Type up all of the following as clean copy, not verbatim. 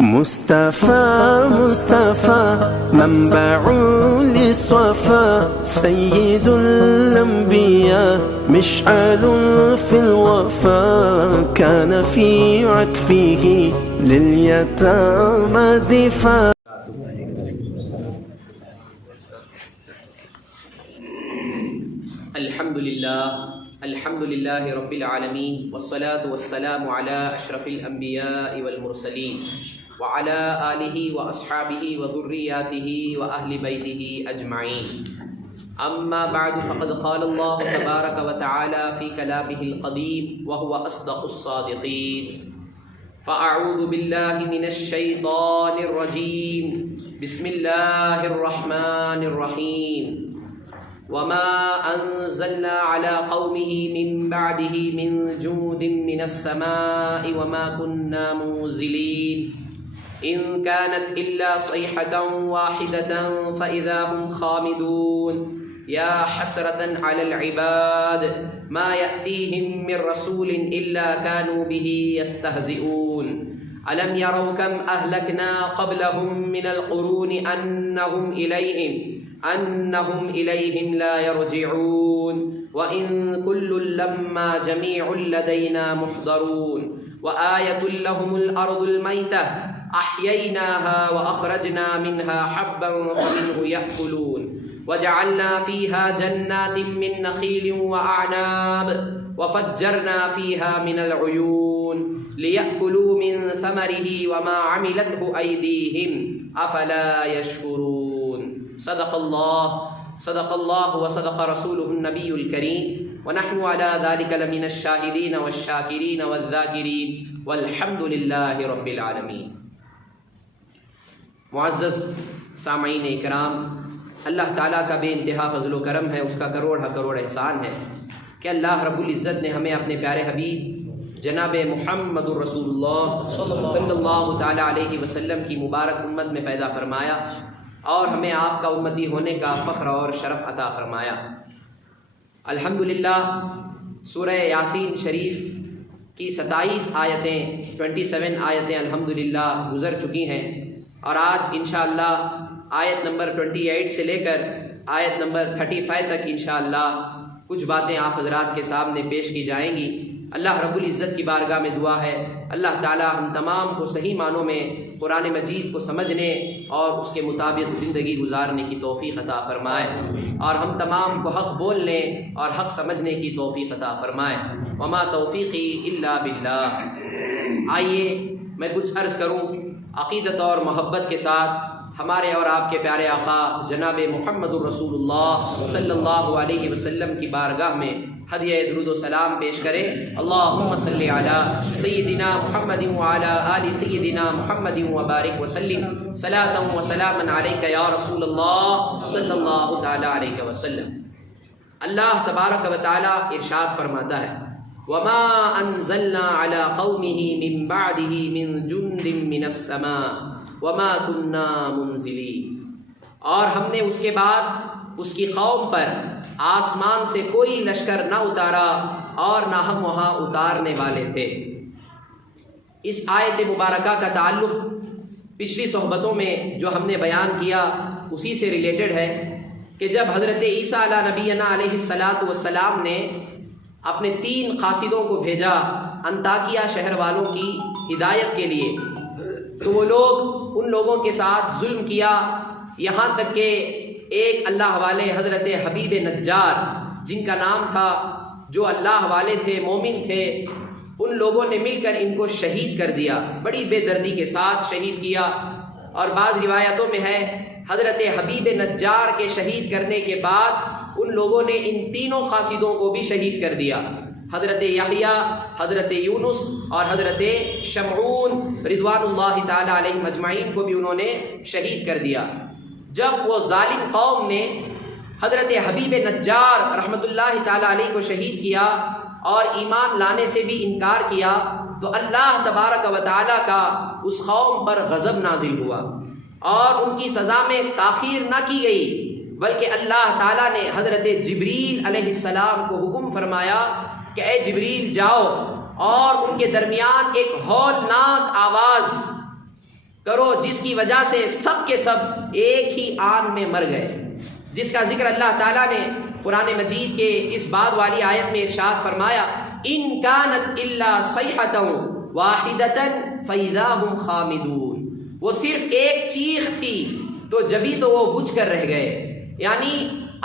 مصطفى مصطفى منبع للصفا سيد الأنبياء مشعل في الوفا كان في عطفه لليتامى دفاع. الحمد لله رب العالمين والصلاة والسلام على أشرف الأنبياء والمرسلين وعلى آله وأصحابه وذرياته وأهل بيته أجمعين. أما بعد فقد قال الله تبارك وتعالى في كلامه القديم وهو أصدق الصادقين. فأعوذ بالله من الشيطان الرجيم. بسم الله الرحمن الرحيم. وما أنزلنا على قومه من بعده من جند من السماء وما كنا منزلين إن كانت إلا صيحة واحدة فإذا هم خامدون. يا حسرة على العباد ما يأتيهم من رسول إلا كانوا به يستهزئون. ألم يروا كم أهلكنا قبلهم من القرون أنهم إليهم لا يرجعون وإن كل لما جميع لدينا محضرون. وآية لهم الأرض الميتة أحييناها وأخرجنا منها حبا فمنه يأكلون وجعلنا فيها جنات من نخيل وأعناب وفجرنا فيها من العيون ليأكلوا من ثمره وما عملته أيديهم أفلا يشكرون. صدق الله وصدق رسوله النبي الكريم ونحن على ذلك لمن الشاهدين والشاكرين والذاكرين والحمد لله رب العالمین. معزز سامعین اکرام، اللہ تعالیٰ کا بے انتہا فضل و کرم ہے، اس کا کروڑ احسان ہے کہ اللہ رب العزت نے ہمیں اپنے پیارے حبیب جناب محمد الرسول اللہ صلی اللہ تعالیٰ علیہ وسلم کی مبارک امت میں پیدا فرمایا اور ہمیں آپ کا امتی ہونے کا فخر اور شرف عطا فرمایا. الحمدللہ سورہ یاسین شریف کی 27 آیتیں الحمدللہ گزر چکی ہیں اور آج انشاءاللہ آیت نمبر 28 سے لے کر آیت نمبر 35 تک انشاءاللہ کچھ باتیں آپ حضرات کے سامنے پیش کی جائیں گی. اللہ رب العزت کی بارگاہ میں دعا ہے اللہ تعالی ہم تمام کو صحیح معنوں میں قرآن مجید کو سمجھنے اور اس کے مطابق زندگی گزارنے کی توفیق عطا فرمائے اور ہم تمام کو حق بولنے اور حق سمجھنے کی توفیق عطا فرمائے. وما توفیقی الا باللہ. آئیے میں کچھ عرض کروں عقیدت اور محبت کے ساتھ ہمارے اور آپ کے پیارے آقا جناب محمد الرسول اللہ صلی اللہ علیہ وسلم کی بارگاہ میں ہدیہ درود و سلام پیش کریں. اللہم صلی علی سیدنا محمد وعلی آل سیدنا محمد وبارک وسلم صلاۃ و سلاما علیک یا رسول اللہ صلی اللہ تعالی علیہ وسلم. اللہ تبارک و تعالی ارشاد فرماتا ہے وما انزلنا علی قومه من بعده من جند من السماء وما كنا منزلین. اور ہم نے اس کے بعد اس کی قوم پر آسمان سے کوئی لشکر نہ اتارا اور نہ ہم وہاں اتارنے والے تھے. اس آیت مبارکہ کا تعلق پچھلی صحبتوں میں جو ہم نے بیان کیا اسی سے ریلیٹڈ ہے کہ جب حضرت عیسیٰ علیہ نبینا علیہ الصلاۃ والسلام نے اپنے 3 قاصدوں کو بھیجا انطاکیہ شہر والوں کی ہدایت کے لیے تو وہ لوگ ان لوگوں کے ساتھ ظلم کیا یہاں تک کہ ایک اللہ والے حضرت حبیب نجار جن کا نام تھا، جو اللہ والے تھے، مومن تھے، ان لوگوں نے مل کر ان کو شہید کر دیا، بڑی بے دردی کے ساتھ شہید کیا. اور بعض روایتوں میں ہے حضرت حبیب نجار کے شہید کرنے کے بعد ان لوگوں نے ان 3 قاصدوں کو بھی شہید کر دیا، حضرت یحییٰ، حضرت یونس اور حضرت شمعون رضوان اللہ تعالی علیہم اجمعین کو بھی انہوں نے شہید کر دیا. جب وہ ظالم قوم نے حضرت حبیب نجار رحمۃ اللہ تعالی علیہ کو شہید کیا اور ایمان لانے سے بھی انکار کیا تو اللہ تبارک و تعالی کا اس قوم پر غضب نازل ہوا اور ان کی سزا میں تاخیر نہ کی گئی، بلکہ اللہ تعالیٰ نے حضرت جبریل علیہ السلام کو حکم فرمایا کہ اے جبریل جاؤ اور ان کے درمیان ایک ہولناک آواز کرو جس کی وجہ سے سب کے سب ایک ہی آن میں مر گئے، جس کا ذکر اللہ تعالیٰ نے قرآن مجید کے اس بعد والی آیت میں ارشاد فرمایا، ان کانت الا صیحۃ واحدۃ فاذا هم خامدون، وہ صرف ایک چیخ تھی تو جبھی تو وہ بجھ کر رہ گئے۔ یعنی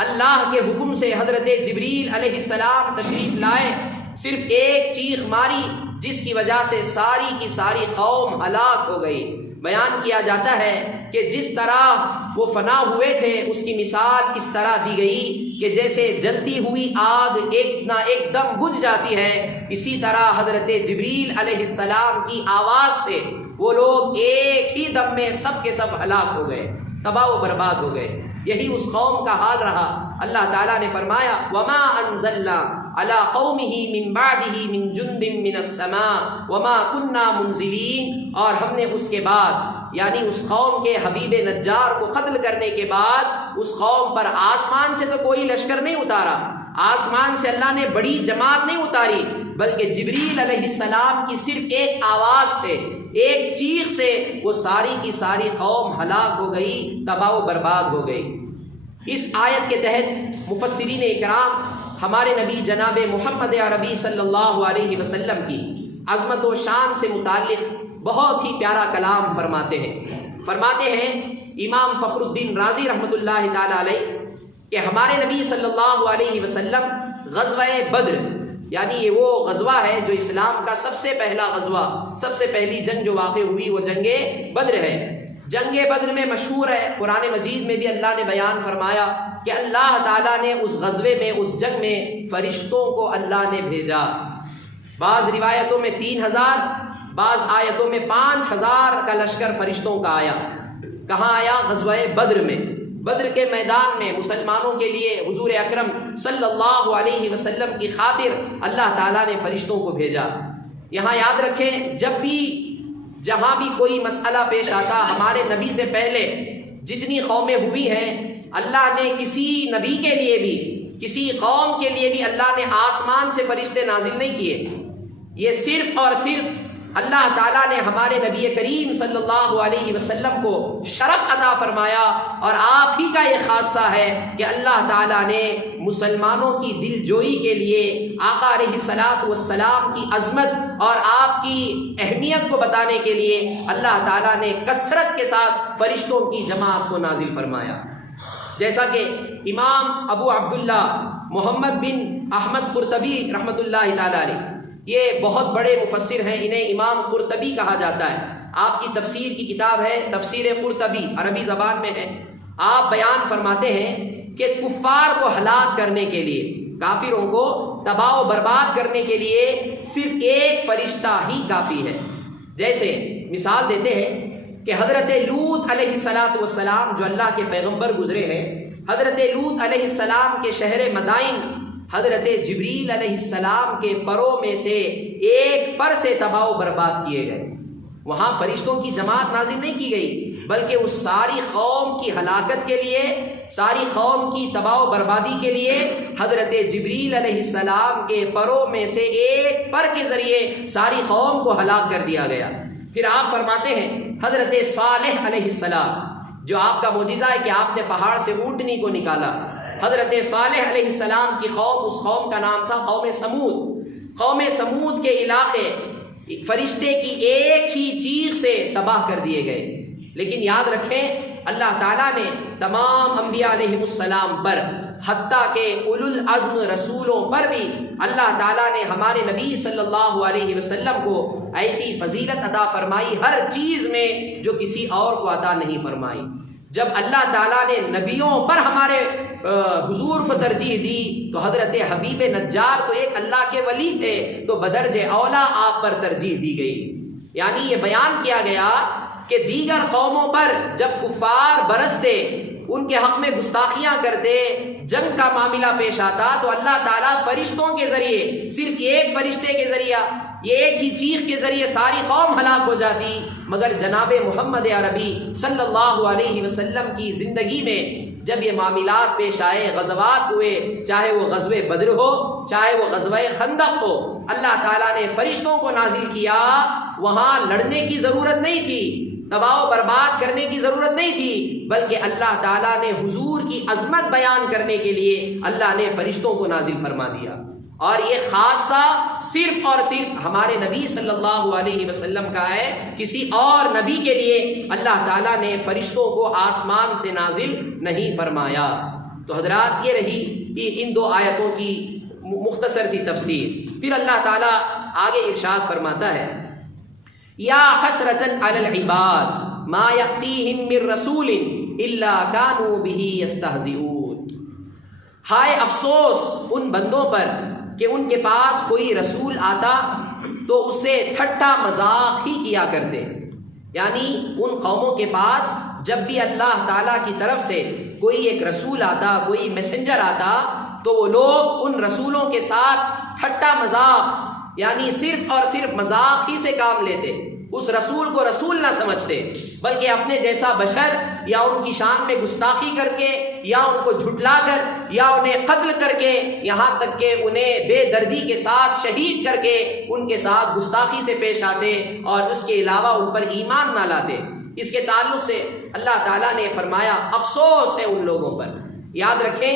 اللہ کے حکم سے حضرت جبریل علیہ السلام تشریف لائے، صرف ایک چیخ ماری جس کی وجہ سے ساری کی ساری قوم ہلاک ہو گئی۔ بیان کیا جاتا ہے کہ جس طرح وہ فنا ہوئے تھے اس کی مثال اس طرح دی گئی کہ جیسے جلتی ہوئی آگ ایک نہ ایک دم بجھ جاتی ہے، اسی طرح حضرت جبریل علیہ السلام کی آواز سے وہ لوگ ایک ہی دم میں سب کے سب ہلاک ہو گئے، تباہ و برباد ہو گئے۔ یہی اس قوم کا حال رہا۔ اللہ تعالیٰ نے فرمایا، وَمَا أَنزَلْنَا عَلَىٰ قَوْمِهِ مِن بَعْدِهِ مِن جُندٍ مِّنَ السَّمَاءِ وَمَا كُنَّا مُنزِلِينَ، اور ہم نے اس کے بعد یعنی اس قوم کے حبیب نجار کو قتل کرنے کے بعد اس قوم پر آسمان سے تو کوئی لشکر نہیں اتارا، آسمان سے اللہ نے بڑی جماعت نہیں اتاری، بلکہ جبریل علیہ السلام کی صرف ایک آواز سے، ایک چیخ سے وہ ساری کی ساری قوم ہلاک ہو گئی، تباہ و برباد ہو گئی۔ اس آیت کے تحت مفسرین اکرام ہمارے نبی جناب محمد عربی صلی اللہ علیہ وسلم کی عظمت و شان سے متعلق بہت ہی پیارا کلام فرماتے ہیں امام فخر الدین رازی رحمۃ اللہ تعالی علیہ کہ ہمارے نبی صلی اللہ علیہ وسلم غزوہ بدر، یعنی یہ وہ غزوہ ہے جو اسلام کا سب سے پہلا غزوہ، سب سے پہلی جنگ جو واقع ہوئی وہ جنگ بدر ہے۔ جنگ بدر میں مشہور ہے، قرآن مجید میں بھی اللہ نے بیان فرمایا کہ اللہ تعالیٰ نے اس غزوے میں، اس جنگ میں فرشتوں کو اللہ نے بھیجا۔ بعض روایتوں میں 3000، بعض آیتوں میں 5000 کا لشکر فرشتوں کا آیا۔ کہاں آیا؟ غزوہ بدر میں، بدر کے میدان میں مسلمانوں کے لیے حضور اکرم صلی اللہ علیہ وسلم کی خاطر اللہ تعالیٰ نے فرشتوں کو بھیجا۔ یہاں یاد رکھیں، جب بھی جہاں بھی کوئی مسئلہ پیش آتا، ہمارے نبی سے پہلے جتنی قومیں ہوئی ہیں، اللہ نے کسی نبی کے لیے بھی، کسی قوم کے لیے بھی اللہ نے آسمان سے فرشتے نازل نہیں کیے۔ یہ صرف اور صرف اللہ تعالیٰ نے ہمارے نبی کریم صلی اللہ علیہ وسلم کو شرف عطا فرمایا، اور آپ ہی کا یہ خاصہ ہے کہ اللہ تعالیٰ نے مسلمانوں کی دل جوئی کے لیے آقا علیہ الصلاۃ والسلام کی عظمت اور آپ کی اہمیت کو بتانے کے لیے اللہ تعالیٰ نے کثرت کے ساتھ فرشتوں کی جماعت کو نازل فرمایا۔ جیسا کہ امام ابو عبداللہ محمد بن احمد قرطبی رحمۃ اللہ تعالیٰ علیہ، یہ بہت بڑے مفسر ہیں، انہیں امام قرطبی کہا جاتا ہے۔ آپ کی تفسیر کی کتاب ہے تفسیر قرطبی، عربی زبان میں ہے۔ آپ بیان فرماتے ہیں کہ کفار کو ہلاک کرنے کے لیے، کافروں کو تباہ و برباد کرنے کے لیے صرف ایک فرشتہ ہی کافی ہے۔ جیسے مثال دیتے ہیں کہ حضرت لوط علیہ السلام جو اللہ کے پیغمبر گزرے ہیں، حضرت لوط علیہ السلام کے شہر مدائن حضرت جبریل علیہ السلام کے پروں میں سے ایک پر سے تباہ و برباد کیے گئے۔ وہاں فرشتوں کی جماعت نازل نہیں کی گئی، بلکہ اس ساری قوم کی ہلاکت کے لیے، ساری قوم کی تباہ و بربادی کے لیے حضرت جبریل علیہ السلام کے پروں میں سے ایک پر کے ذریعے ساری قوم کو ہلاک کر دیا گیا۔ پھر آپ فرماتے ہیں حضرت صالح علیہ السلام، جو آپ کا معجزہ ہے کہ آپ نے پہاڑ سے اونٹنی کو نکالا، حضرت صالح علیہ السلام کی قوم، اس قوم کا نام تھا قوم سمود۔ قوم سمود کے علاقے فرشتے کی ایک ہی چیخ سے تباہ کر دیے گئے۔ لیکن یاد رکھیں، اللہ تعالیٰ نے تمام انبیاء علیہ السلام پر، حتیٰ کہ اولو العزم رسولوں پر بھی اللہ تعالیٰ نے ہمارے نبی صلی اللہ علیہ وسلم کو ایسی فضیلت عطا فرمائی ہر چیز میں جو کسی اور کو عطا نہیں فرمائی۔ جب اللہ تعالیٰ نے نبیوں پر ہمارے حضور کو ترجیح دی تو حضرت حبیب نجار تو ایک اللہ کے ولی تھے، تو بدرج اولا آپ پر ترجیح دی گئی۔ یعنی یہ بیان کیا گیا کہ دیگر قوموں پر جب کفار برستے، ان کے حق میں گستاخیاں کرتے، جنگ کا معاملہ پیش آتا، تو اللہ تعالیٰ فرشتوں کے ذریعے، صرف ایک فرشتے کے ذریعہ، یہ ایک ہی چیخ کے ذریعے ساری قوم ہلاک ہو جاتی۔ مگر جناب محمد عربی صلی اللہ علیہ وسلم کی زندگی میں جب یہ معاملات پیش آئے، غزوات ہوئے، چاہے وہ غزوہ بدر ہو، چاہے وہ غزوہ خندق ہو، اللہ تعالیٰ نے فرشتوں کو نازل کیا۔ وہاں لڑنے کی ضرورت نہیں تھی، تباہ و برباد کرنے کی ضرورت نہیں تھی، بلکہ اللہ تعالیٰ نے حضور کی عظمت بیان کرنے کے لیے اللہ نے فرشتوں کو نازل فرما دیا، اور یہ خاصہ صرف اور صرف ہمارے نبی صلی اللہ علیہ وسلم کا ہے، کسی اور نبی کے لیے اللہ تعالیٰ نے فرشتوں کو آسمان سے نازل نہیں فرمایا۔ تو حضرات یہ رہی ان دو آیتوں کی مختصر سی تفسیر۔ پھر اللہ تعالیٰ آگے ارشاد فرماتا ہے، یا حسرتن علی العباد ما یأتیہم من رسول الا کانوا بہ یستہزئون، ہائے افسوس ان بندوں پر کہ ان کے پاس کوئی رسول آتا تو اس سے ٹھٹا مذاق ہی کیا کرتے، یعنی ان قوموں کے پاس جب بھی اللہ تعالیٰ کی طرف سے کوئی ایک رسول آتا، کوئی میسنجر آتا، تو وہ لوگ ان رسولوں کے ساتھ ٹھٹا مذاق، یعنی صرف اور صرف مذاق ہی سے کام لیتے، اس رسول کو رسول نہ سمجھتے، بلکہ اپنے جیسا بشر یا ان کی شان میں گستاخی کر کے یا ان کو جھٹلا کر یا انہیں قتل کر کے، یہاں تک کہ انہیں بے دردی کے ساتھ شہید کر کے ان کے ساتھ گستاخی سے پیش آتے، اور اس کے علاوہ ان پر ایمان نہ لاتے۔ اس کے تعلق سے اللہ تعالیٰ نے فرمایا افسوس ہے ان لوگوں پر۔ یاد رکھیں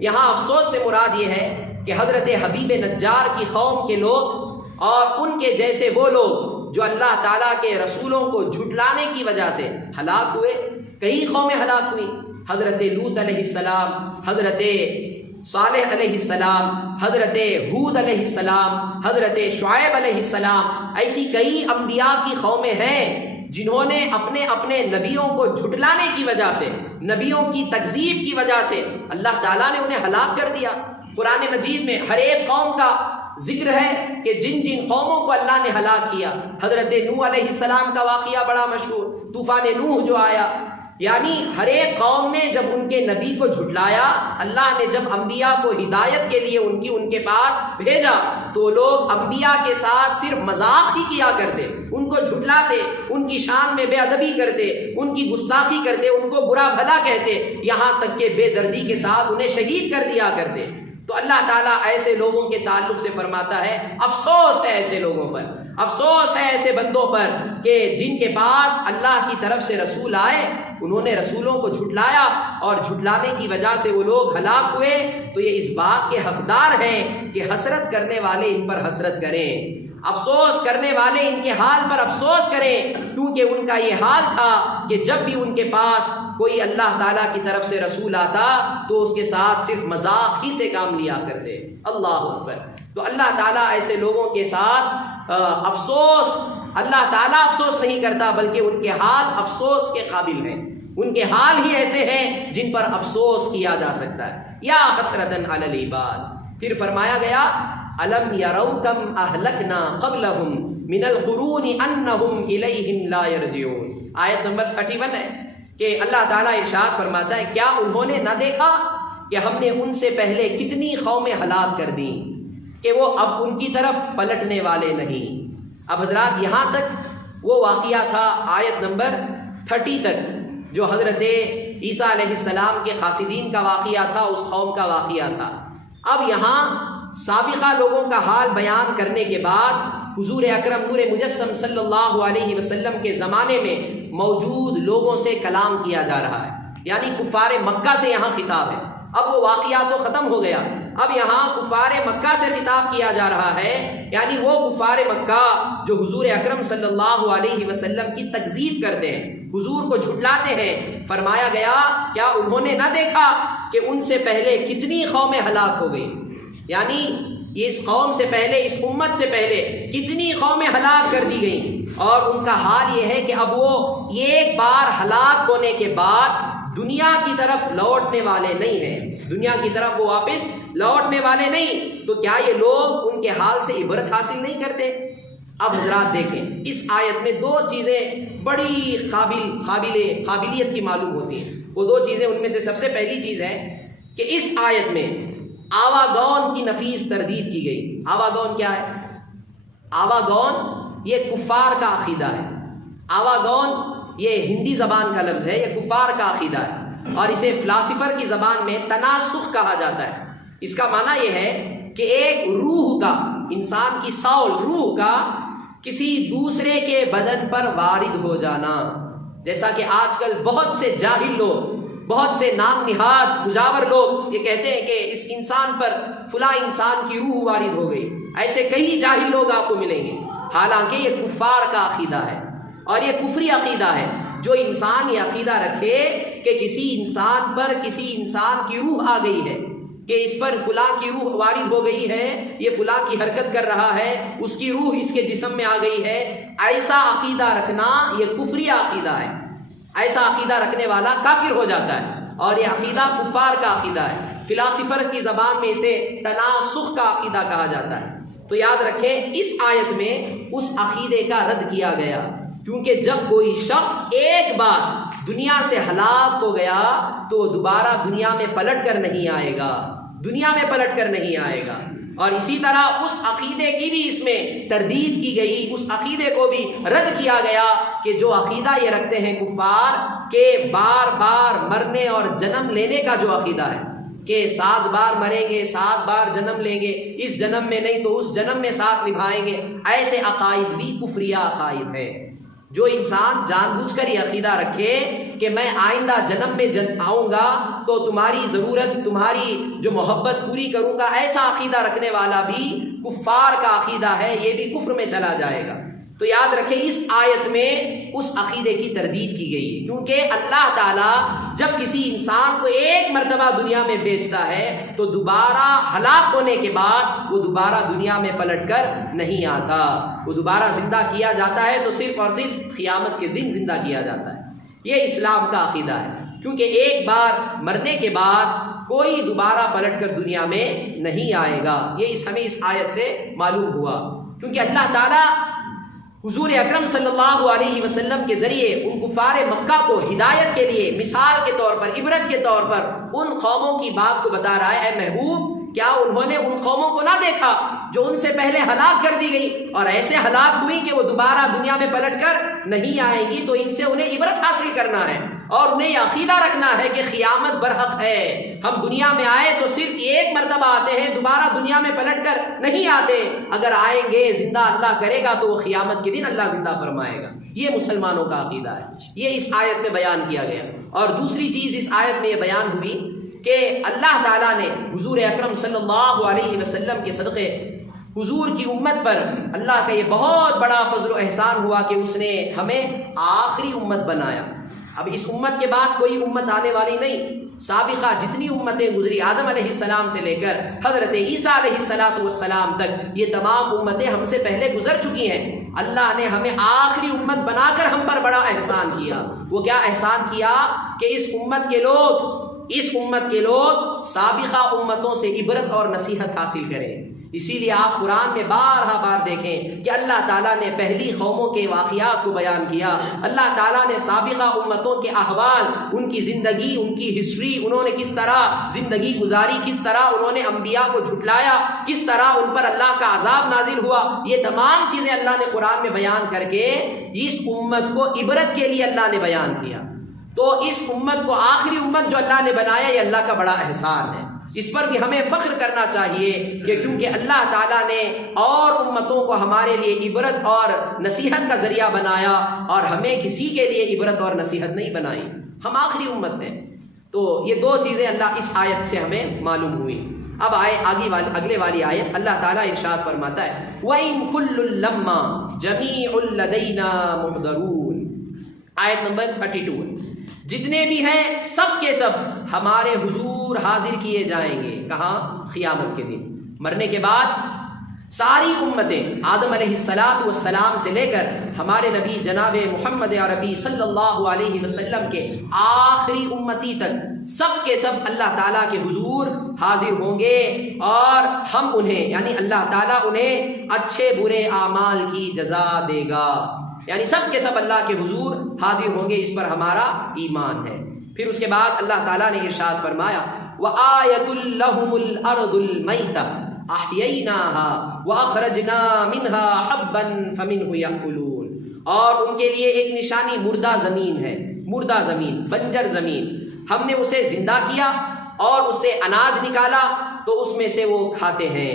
یہاں افسوس سے مراد یہ ہے کہ حضرت حبیب نجار کی قوم کے لوگ اور ان کے جیسے وہ لوگ جو اللہ تعالیٰ کے رسولوں کو جھٹلانے کی وجہ سے ہلاک ہوئے، کئی قومیں ہلاک ہوئی، حضرت لوط علیہ السلام، حضرت صالح علیہ السلام، حضرت ہود علیہ السلام، حضرت شعیب علیہ السلام، ایسی کئی انبیاء کی قومیں ہیں جنہوں نے اپنے اپنے نبیوں کو جھٹلانے کی وجہ سے، نبیوں کی تکذیب کی وجہ سے اللہ تعالیٰ نے انہیں ہلاک کر دیا۔ قرآن مجید میں ہر ایک قوم کا ذکر ہے کہ جن جن قوموں کو اللہ نے ہلاک کیا۔ حضرت نوح علیہ السلام کا واقعہ بڑا مشہور، طوفان نوح جو آیا، یعنی ہر ایک قوم نے جب ان کے نبی کو جھٹلایا، اللہ نے جب انبیاء کو ہدایت کے لیے ان کے پاس بھیجا تو لوگ انبیاء کے ساتھ صرف مذاق ہی کیا کرتے، ان کو جھٹلاتے، ان کی شان میں بے ادبی کرتے، ان کی گستاخی کرتے، ان کو برا بھلا کہتے، یہاں تک کہ بے دردی کے ساتھ انہیں شہید کر دیا کرتے۔ تو اللہ تعالیٰ ایسے لوگوں کے تعلق سے فرماتا ہے افسوس ہے ایسے لوگوں پر، افسوس ہے ایسے بندوں پر کہ جن کے پاس اللہ کی طرف سے رسول آئے، انہوں نے رسولوں کو جھٹلایا اور جھٹلانے کی وجہ سے وہ لوگ ہلاک ہوئے۔ تو یہ اس بات کے حقدار ہیں کہ حسرت کرنے والے ان پر حسرت کریں، افسوس کرنے والے ان کے حال پر افسوس کریں، کیونکہ ان کا یہ حال تھا کہ جب بھی ان کے پاس کوئی اللہ تعالیٰ کی طرف سے رسول آتا تو اس کے ساتھ صرف مذاق ہی سے کام لیا کرتے۔ اللہ اکبر۔ تو اللہ تعالیٰ ایسے لوگوں کے ساتھ افسوس، اللہ تعالیٰ افسوس نہیں کرتا بلکہ ان کے حال افسوس کے قابل ہیں، ان کے حال ہی ایسے ہیں جن پر افسوس کیا جا سکتا ہے۔ یا حسرتن علی العباد۔ پھر فرمایا گیا الم یروا کم اہلکنا قبلہم من القرون انہم الیہم لا یرجعون۔ آیت نمبر 31 ہے کہ اللہ تعالیٰ ارشاد فرماتا ہے کیا انہوں نے نہ دیکھا کہ ہم نے ان سے پہلے کتنی قومیں ہلاک کر دیں کہ وہ اب ان کی طرف پلٹنے والے نہیں۔ اب حضرات یہاں تک وہ واقعہ تھا آیت نمبر 30 تک جو حضرت عیسیٰ علیہ السلام کے خاسدین کا واقعہ تھا، اس قوم کا واقعہ تھا۔ اب یہاں سابقہ لوگوں کا حال بیان کرنے کے بعد حضور اکرم نور مجسم صلی اللہ علیہ وسلم کے زمانے میں موجود لوگوں سے کلام کیا جا رہا ہے، یعنی کفار مکہ سے یہاں خطاب ہے۔ اب وہ واقعہ تو ختم ہو گیا، اب یہاں کفار مکہ سے خطاب کیا جا رہا ہے، یعنی وہ کفار مکہ جو حضور اکرم صلی اللہ علیہ وسلم کی تکذیب کرتے ہیں، حضور کو جھٹلاتے ہیں۔ فرمایا گیا کیا انہوں نے نہ دیکھا کہ ان سے پہلے کتنی قومیں ہلاک ہو گئیں، یعنی اس قوم سے پہلے، اس امت سے پہلے کتنی قومیں ہلاک کر دی گئیں، اور ان کا حال یہ ہے کہ اب وہ ایک بار ہلاک ہونے کے بعد دنیا کی طرف لوٹنے والے نہیں ہیں، دنیا کی طرف وہ واپس لوٹنے والے نہیں۔ تو کیا یہ لوگ ان کے حال سے عبرت حاصل نہیں کرتے؟ اب حضرات دیکھیں اس آیت میں دو چیزیں بڑی قابلیت کی معلوم ہوتی ہیں، وہ دو چیزیں، ان میں سے سب سے پہلی چیز ہے کہ اس آیت میں آواگون کی نفیس تردید کی گئی۔ آواگون کیا ہے؟ آواگون یہ کفار کا عقیدہ ہے، آواگون یہ ہندی زبان کا لفظ ہے، یہ کفار کا عقیدہ ہے، اور اسے فلاسفر کی زبان میں تناسخ کہا جاتا ہے۔ اس کا معنی یہ ہے کہ ایک روح کا، انسان کی سول، روح کا کسی دوسرے کے بدن پر وارد ہو جانا، جیسا کہ آج کل بہت سے جاہل لوگ، بہت سے نام نہاد مجاور لوگ یہ کہتے ہیں کہ اس انسان پر فلاں انسان کی روح وارد ہو گئی، ایسے کئی جاہل لوگ آپ کو ملیں گے، حالانکہ یہ کفار کا عقیدہ ہے اور یہ کفری عقیدہ ہے۔ جو انسان یہ عقیدہ رکھے کہ کسی انسان پر کسی انسان کی روح آ گئی ہے، کہ اس پر فلاں کی روح وارد ہو گئی ہے، یہ فلاں کی حرکت کر رہا ہے، اس کی روح اس کے جسم میں آ گئی ہے، ایسا عقیدہ رکھنا یہ کفری عقیدہ ہے۔ ایسا عقیدہ رکھنے والا کافر ہو جاتا ہے اور یہ عقیدہ کفار کا عقیدہ ہے۔ فلاسفر کی زبان میں اسے تناسخ کا عقیدہ کہا جاتا ہے۔ تو یاد رکھیں اس آیت میں اس عقیدے کا رد کیا گیا، کیونکہ جب کوئی شخص ایک بار دنیا سے ہلاک ہو گیا تو وہ دوبارہ دنیا میں پلٹ کر نہیں آئے گا، دنیا میں پلٹ کر نہیں آئے گا۔ اور اسی طرح اس عقیدے کی بھی اس میں تردید کی گئی، اس عقیدے کو بھی رد کیا گیا کہ جو عقیدہ یہ رکھتے ہیں کفار کہ بار بار مرنے اور جنم لینے کا جو عقیدہ ہے کہ 7 بار مریں گے، 7 بار جنم لیں گے، اس جنم میں نہیں تو اس جنم میں ساتھ نبھائیں گے، ایسے عقائد بھی کفریہ عقائد ہیں۔ جو انسان جان بوجھ کر یہ عقیدہ رکھے کہ میں آئندہ جنم میں آؤں گا تو تمہاری ضرورت، تمہاری جو محبت پوری کروں گا، ایسا عقیدہ رکھنے والا بھی کفار کا عقیدہ ہے، یہ بھی کفر میں چلا جائے گا۔ تو یاد رکھیں اس آیت میں اس عقیدے کی تردید کی گئی ہے، کیونکہ اللہ تعالیٰ جب کسی انسان کو ایک مرتبہ دنیا میں بھیجتا ہے تو دوبارہ ہلاک ہونے کے بعد وہ دوبارہ دنیا میں پلٹ کر نہیں آتا، وہ دوبارہ زندہ کیا جاتا ہے تو صرف اور صرف قیامت کے دن زندہ کیا جاتا ہے۔ یہ اسلام کا عقیدہ ہے، کیونکہ ایک بار مرنے کے بعد کوئی دوبارہ پلٹ کر دنیا میں نہیں آئے گا۔ یہ ہمیں اس آیت سے معلوم ہوا، کیونکہ اللہ تعالیٰ حضور اکرم صلی اللہ علیہ وسلم کے ذریعے ان کفار مکہ کو ہدایت کے لیے، مثال کے طور پر، عبرت کے طور پر ان قوموں کی بات کو بتا رہا ہے۔ اے محبوب، کیا انہوں نے ان قوموں کو نہ دیکھا جو ان سے پہلے ہلاک کر دی گئی اور ایسے ہلاک ہوئی کہ وہ دوبارہ دنیا میں پلٹ کر نہیں آئیں گی؟ تو ان سے انہیں عبرت حاصل کرنا ہے اور انہیں یہ عقیدہ رکھنا ہے کہ قیامت برحق ہے۔ ہم دنیا میں آئے تو صرف ایک مرتبہ آتے ہیں، دوبارہ دنیا میں پلٹ کر نہیں آتے۔ اگر آئیں گے، زندہ اللہ کرے گا تو وہ قیامت کے دن اللہ زندہ فرمائے گا۔ یہ مسلمانوں کا عقیدہ ہے، یہ اس آیت میں بیان کیا گیا۔ اور دوسری چیز اس آیت میں یہ بیان ہوئی کہ اللہ تعالیٰ نے حضور اکرم صلی اللہ علیہ وسلم کے صدقے حضور کی امت پر اللہ کا یہ بہت بڑا فضل و احسان ہوا کہ اس نے ہمیں آخری امت بنایا۔ اب اس امت کے بعد کوئی امت آنے والی نہیں۔ سابقہ جتنی امتیں گزری، آدم علیہ السلام سے لے کر حضرت عیسیٰ علیہ السلام تک، یہ تمام امتیں ہم سے پہلے گزر چکی ہیں۔ اللہ نے ہمیں آخری امت بنا کر ہم پر بڑا احسان کیا۔ وہ کیا احسان کیا کہ اس امت کے لوگ سابقہ امتوں سے عبرت اور نصیحت حاصل کریں۔ اسی لیے آپ قرآن میں بارہا بار دیکھیں کہ اللہ تعالیٰ نے پہلی قوموں کے واقعات کو بیان کیا، اللہ تعالیٰ نے سابقہ امتوں کے احوال، ان کی زندگی، ان کی ہسٹری، انہوں نے کس طرح زندگی گزاری، کس طرح انہوں نے انبیاء کو جھٹلایا، کس طرح ان پر اللہ کا عذاب نازل ہوا، یہ تمام چیزیں اللہ نے قرآن میں بیان کر کے اس امت کو عبرت کے لیے اللہ نے بیان کیا۔ تو اس امت کو آخری امت جو اللہ نے بنایا، یہ اللہ کا بڑا احسان ہے۔ اس پر بھی ہمیں فخر کرنا چاہیے کہ کیونکہ اللہ تعالیٰ نے اور امتوں کو ہمارے لیے عبرت اور نصیحت کا ذریعہ بنایا اور ہمیں کسی کے لیے عبرت اور نصیحت نہیں بنائی، ہم آخری امت ہیں۔ تو یہ دو چیزیں اللہ اس آیت سے ہمیں معلوم ہوئی۔ اب آئے اگلے والی آیت، اللہ تعالیٰ ارشاد فرماتا ہے وَإِن كُلٌّ لَمَّا جَمِيعٌ لَدَيْنَا مُحْضَرُونَ، آیت نمبر 32۔ جتنے بھی ہیں سب کے سب ہمارے حضور حاضر کیے جائیں گے۔ کہاں؟ قیامت کے دن۔ مرنے کے بعد ساری امتیں آدم علیہ السلام سے لے کر ہمارے نبی جناب محمد عربی صلی اللہ علیہ وسلم کے آخری امتی تک سب کے سب اللہ تعالیٰ کے حضور حاضر ہوں گے، اور ہم انہیں یعنی اللہ تعالیٰ انہیں اچھے برے اعمال کی جزا دے گا۔ یعنی سب کے سب اللہ کے حضور حاضر ہوں گے، اس پر ہمارا ایمان ہے۔ پھر اس کے بعد اللہ تعالیٰ نے ارشاد فرمایا وَآيَةٌ لَهُمُ الْأَرْضُ الْمَيْتَةُ أَحْيَيْنَاهَا وَأَخْرَجْنَا مِنْهَا حَبًّا فَمِنْهُ يَأْكُلُونَ، اور ان کے لیے ایک نشانی مردہ زمین ہے، مردہ زمین، بنجر زمین، ہم نے اسے زندہ کیا اور اس سے اناج نکالا تو اس میں سے وہ کھاتے ہیں۔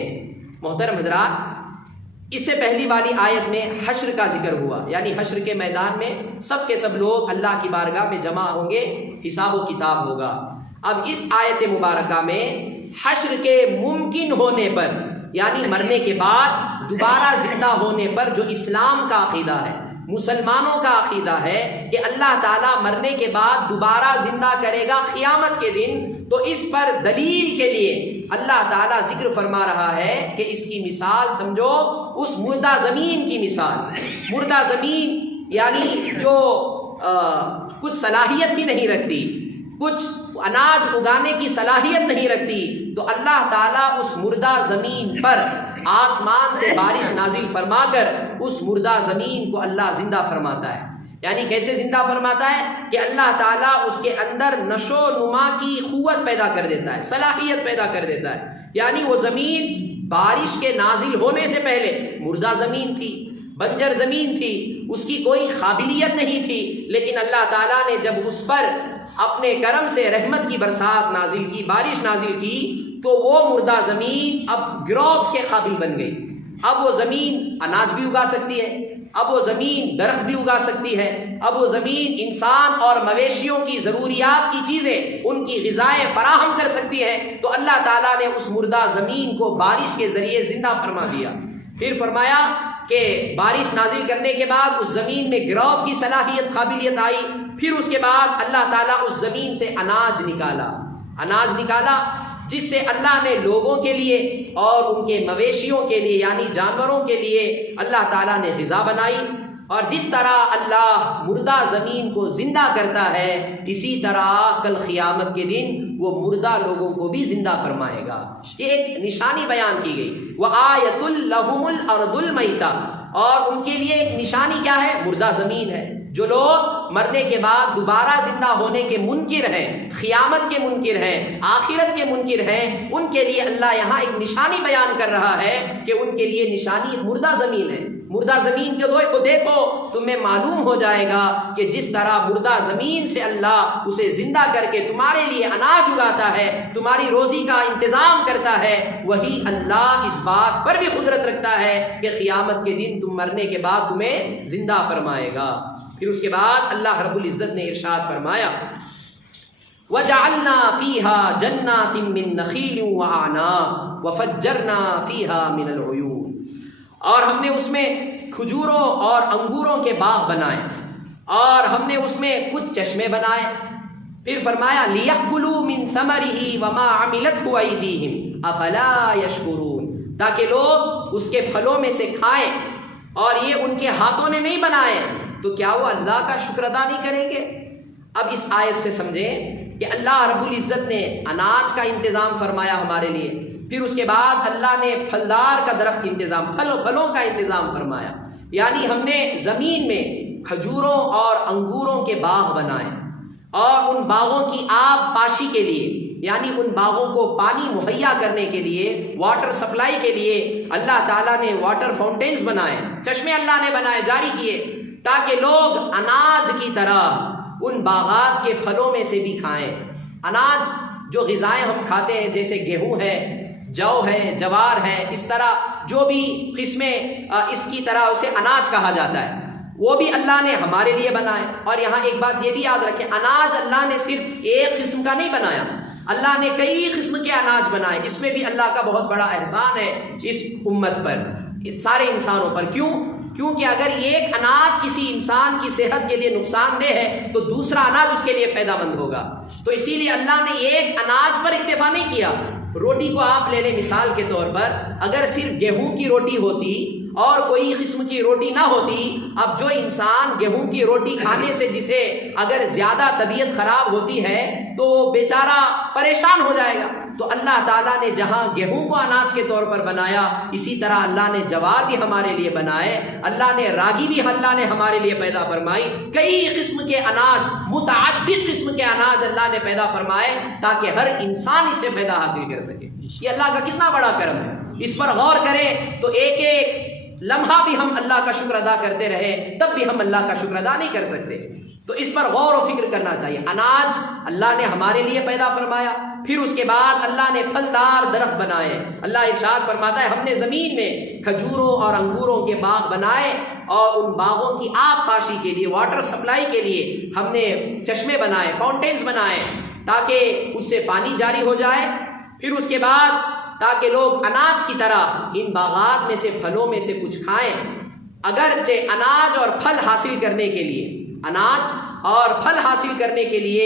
محترم حضرات، اس سے پہلی والی آیت میں حشر کا ذکر ہوا، یعنی حشر کے میدان میں سب کے سب لوگ اللہ کی بارگاہ میں جمع ہوں گے، حساب و کتاب ہوگا۔ اب اس آیت مبارکہ میں حشر کے ممکن ہونے پر، یعنی مرنے کے بعد دوبارہ زندہ ہونے پر، جو اسلام کا عقیدہ ہے، مسلمانوں کا عقیدہ ہے کہ اللہ تعالیٰ مرنے کے بعد دوبارہ زندہ کرے گا قیامت کے دن، تو اس پر دلیل کے لیے اللہ تعالیٰ ذکر فرما رہا ہے کہ اس کی مثال سمجھو اس مردہ زمین کی مثال۔ مردہ زمین یعنی جو کچھ صلاحیت ہی نہیں رکھتی، کچھ اناج اگانے کی صلاحیت نہیں رکھتی، تو اللہ تعالیٰ اس مردہ زمین پر آسمان سے بارش نازل فرما کر اس مردہ زمین کو اللہ زندہ فرماتا ہے۔ یعنی کیسے زندہ فرماتا ہے کہ اللہ تعالیٰ اس کے اندر نشو و نما کی قوت پیدا کر دیتا ہے، صلاحیت پیدا کر دیتا ہے۔ یعنی وہ زمین بارش کے نازل ہونے سے پہلے مردہ زمین تھی، بنجر زمین تھی، اس کی کوئی قابلیت نہیں تھی، لیکن اللہ تعالیٰ نے جب اس پر اپنے کرم سے رحمت کی برسات نازل کی، بارش نازل کی، تو وہ مردہ زمین اب گروتھ کے قابل بن گئی۔ اب وہ زمین اناج بھی اگا سکتی ہے، اب وہ زمین درخت بھی اگا سکتی ہے، اب وہ زمین انسان اور مویشیوں کی ضروریات کی چیزیں، ان کی غذائیں فراہم کر سکتی ہے۔ تو اللہ تعالیٰ نے اس مردہ زمین کو بارش کے ذریعے زندہ فرما دیا۔ پھر فرمایا کہ بارش نازل کرنے کے بعد اس زمین میں گروتھ کی صلاحیت، قابلیت آئی۔ پھر اس کے بعد اللہ تعالیٰ اس زمین سے اناج نکالا، جس سے اللہ نے لوگوں کے لیے اور ان کے مویشیوں کے لیے یعنی جانوروں کے لیے اللہ تعالیٰ نے غذا بنائی۔ اور جس طرح اللہ مردہ زمین کو زندہ کرتا ہے، اسی طرح کل قیامت کے دن وہ مردہ لوگوں کو بھی زندہ فرمائے گا۔ یہ ایک نشانی بیان کی گئی، وَآیَةٌ لَهُمُ الْأَرْضُ الْمَيْتَةُ، اور ان کے لیے ایک نشانی کیا ہے؟ مردہ زمین ہے۔ جو لوگ مرنے کے بعد دوبارہ زندہ ہونے کے منکر ہیں، قیامت کے منکر ہیں، آخرت کے منکر ہیں، ان کے لیے اللہ یہاں ایک نشانی بیان کر رہا ہے کہ ان کے لیے نشانی مردہ زمین ہے۔ مردہ زمین کو دیکھو، تمہیں معلوم ہو جائے گا کہ جس طرح مردہ زمین سے اللہ اسے زندہ کر کے تمہارے لیے اناج اگاتا ہے، تمہاری روزی کا انتظام کرتا ہے، وہی اللہ اس بات پر بھی قدرت رکھتا ہے کہ قیامت کے دن تم مرنے کے بعد تمہیں زندہ فرمائے گا۔ پھر اس کے بعد اللہ رب العزت نے ارشاد فرمایا، وَجَعَلْنَا فِيهَا جَنَّاتٍ مِّن نَخِيلٍ وَأَعْنَابٍ وَفَجَّرْنَا فِيهَا مِنَ الْعُيُونِ، اور ہم نے اس میں کھجوروں اور انگوروں کے باغ بنائے، اور ہم نے اس میں کچھ چشمے بنائے۔ پھر فرمایا لِيَأْكُلُوا مِن ثَمَرِهِ وَمَا عَمِلَتْهُ أَيْدِيهِمْ أَفَلَا يَشْكُرُونَ، تاکہ لوگ اس کے پھلوں میں سے کھائیں، اور یہ ان کے ہاتھوں نے نہیں بنائے، تو کیا وہ اللہ کا شکر ادا نہیں کریں گے؟ اب اس آیت سے سمجھیں کہ اللہ رب العزت نے اناج کا انتظام فرمایا ہمارے لیے، پھر اس کے بعد اللہ نے پھلدار کا درخت انتظام، پھلوں کا انتظام فرمایا، یعنی ہم نے زمین میں کھجوروں اور انگوروں کے باغ بنائے، اور ان باغوں کی آب پاشی کے لیے یعنی ان باغوں کو پانی مہیا کرنے کے لیے، واٹر سپلائی کے لیے اللہ تعالیٰ نے واٹر فاؤنٹینز بنائے، چشمے اللہ نے بنائے، جاری کیے، تاکہ لوگ اناج کی طرح ان باغات کے پھلوں میں سے بھی کھائیں۔ اناج جو غذائیں ہم کھاتے ہیں جیسے گیہوں ہے، جو ہے، جوار ہے، اس طرح جو بھی قسمیں اس کی طرح اسے اناج کہا جاتا ہے، وہ بھی اللہ نے ہمارے لیے بنائے۔ اور یہاں ایک بات یہ بھی یاد رکھیں، اناج اللہ نے صرف ایک قسم کا نہیں بنایا، اللہ نے کئی قسم کے اناج بنائے۔ اس میں بھی اللہ کا بہت بڑا احسان ہے اس امت پر، سارے انسانوں پر۔ کیونکہ اگر ایک اناج کسی انسان کی صحت کے لیے نقصان دہ ہے تو دوسرا اناج اس کے لیے فائدہ مند ہوگا۔ تو اسی لیے اللہ نے ایک اناج پر اکتفا نہیں کیا۔ روٹی کو آپ لے لیں مثال کے طور پر، اگر صرف گیہوں کی روٹی ہوتی اور کوئی قسم کی روٹی نہ ہوتی، اب جو انسان گیہوں کی روٹی کھانے سے جسے اگر زیادہ طبیعت خراب ہوتی ہے تو بیچارہ پریشان ہو جائے گا۔ تو اللہ تعالیٰ نے جہاں گیہوں کو اناج کے طور پر بنایا، اسی طرح اللہ نے جوار بھی ہمارے لیے بنائے، اللہ نے راگی بھی اللہ نے ہمارے لیے پیدا فرمائی، کئی قسم کے اناج، متعدد قسم کے اناج اللہ نے پیدا فرمائے تاکہ ہر انسان اس سے فائدہ حاصل کر سکے۔ یہ اللہ کا کتنا بڑا کرم ہے، اس پر غور کریں تو ایک ایک لمحہ بھی ہم اللہ کا شکر ادا کرتے رہے تب بھی ہم اللہ کا شکر ادا نہیں کر سکتے۔ تو اس پر غور و فکر کرنا چاہیے۔ اناج اللہ نے ہمارے لیے پیدا فرمایا، پھر اس کے بعد اللہ نے پھلدار درخت بنائے۔ اللہ ارشاد فرماتا ہے ہم نے زمین میں کھجوروں اور انگوروں کے باغ بنائے، اور ان باغوں کی آب پاشی کے لیے، واٹر سپلائی کے لیے ہم نے چشمے بنائے، فاؤنٹینز بنائے، تاکہ اس سے پانی جاری ہو جائے۔ پھر اس کے بعد تاکہ لوگ اناج کی طرح ان باغات میں سے پھلوں میں سے کچھ کھائیں۔ اگرچہ اناج اور پھل حاصل کرنے کے لیے، اناج اور پھل حاصل کرنے کے لیے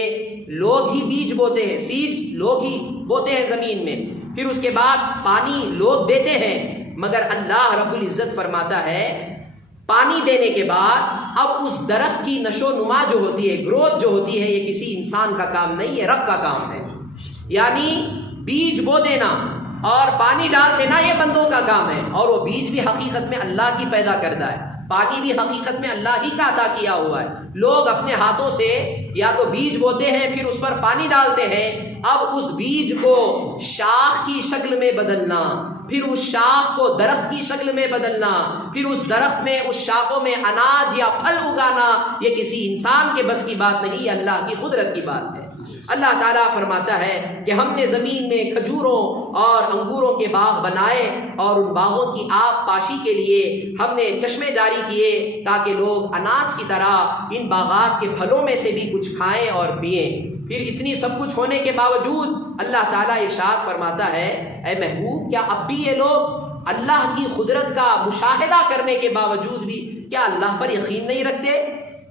لوگ ہی بیج بوتے ہیں، سیڈز لوگ ہی بوتے ہیں زمین میں، پھر اس کے بعد پانی لوگ دیتے ہیں، مگر اللہ رب العزت فرماتا ہے پانی دینے کے بعد اب اس درخت کی نشو و نما جو ہوتی ہے، گروتھ جو ہوتی ہے، یہ کسی انسان کا کام نہیں ہے، رب کا کام ہے۔ یعنی بیج بو دینا اور پانی ڈال دینا یہ بندوں کا کام ہے، اور وہ بیج بھی حقیقت میں اللہ کی پیدا کردہ ہے، پانی بھی حقیقت میں اللہ ہی کا عطا کیا ہوا ہے۔ لوگ اپنے ہاتھوں سے یا تو بیج بوتے ہیں، پھر اس پر پانی ڈالتے ہیں، اب اس بیج کو شاخ کی شکل میں بدلنا، پھر اس شاخ کو درخت کی شکل میں بدلنا، پھر اس درخت میں، اس شاخوں میں اناج یا پھل اگانا، یہ کسی انسان کے بس کی بات نہیں، اللہ کی قدرت کی بات ہے۔ اللہ تعالیٰ فرماتا ہے کہ ہم نے زمین میں کھجوروں اور انگوروں کے باغ بنائے، اور ان باغوں کی آب پاشی کے لیے ہم نے چشمے جاری کیے، تاکہ لوگ اناج کی طرح ان باغات کے پھلوں میں سے بھی کچھ کھائیں اور پئیں۔ پھر اتنی سب کچھ ہونے کے باوجود اللہ تعالیٰ ارشاد فرماتا ہے اے محبوب، کیا اب بھی یہ لوگ اللہ کی قدرت کا مشاہدہ کرنے کے باوجود بھی کیا اللہ پر یقین نہیں رکھتے؟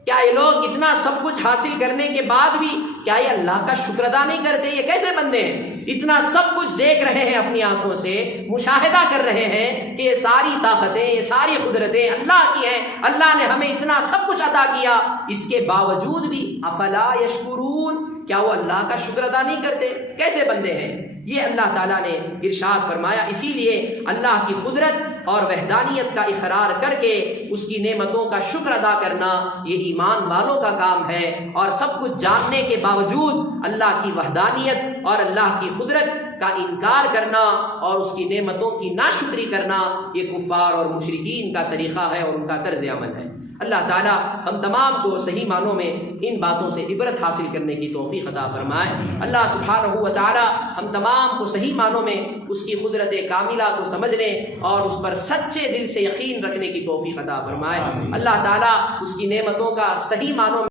کیا یہ لوگ اتنا سب کچھ حاصل کرنے کے بعد بھی کیا یہ اللہ کا شکر ادا نہیں کرتے؟ یہ کیسے بندے ہیں؟ اتنا سب کچھ دیکھ رہے ہیں، اپنی آنکھوں سے مشاہدہ کر رہے ہیں کہ یہ ساری طاقتیں، یہ ساری قدرتیں اللہ کی ہیں، اللہ نے ہمیں اتنا سب کچھ عطا کیا، اس کے باوجود بھی افلا یشکرون، کیا وہ اللہ کا شکر ادا نہیں کرتے؟ کیسے بندے ہیں یہ؟ اللہ تعالیٰ نے ارشاد فرمایا۔ اسی لیے اللہ کی قدرت اور وحدانیت کا اقرار کر کے اس کی نعمتوں کا شکر ادا کرنا یہ ایمان والوں کا کام ہے، اور سب کچھ جاننے کے باوجود اللہ کی وحدانیت اور اللہ کی قدرت کا انکار کرنا اور اس کی نعمتوں کی ناشکری کرنا یہ کفار اور مشرکین کا طریقہ ہے اور ان کا طرز عمل ہے۔ اللہ تعالیٰ ہم تمام کو صحیح معنوں میں ان باتوں سے عبرت حاصل کرنے کی توفیق عطا فرمائے۔ اللہ سبحانہ و تعالیٰ ہم تمام کو صحیح معنوں میں اس کی قدرت کاملہ کو سمجھنے اور اس پر سچے دل سے یقین رکھنے کی توفیق عطا فرمائے۔ اللہ تعالیٰ اس کی نعمتوں کا صحیح معنوں میں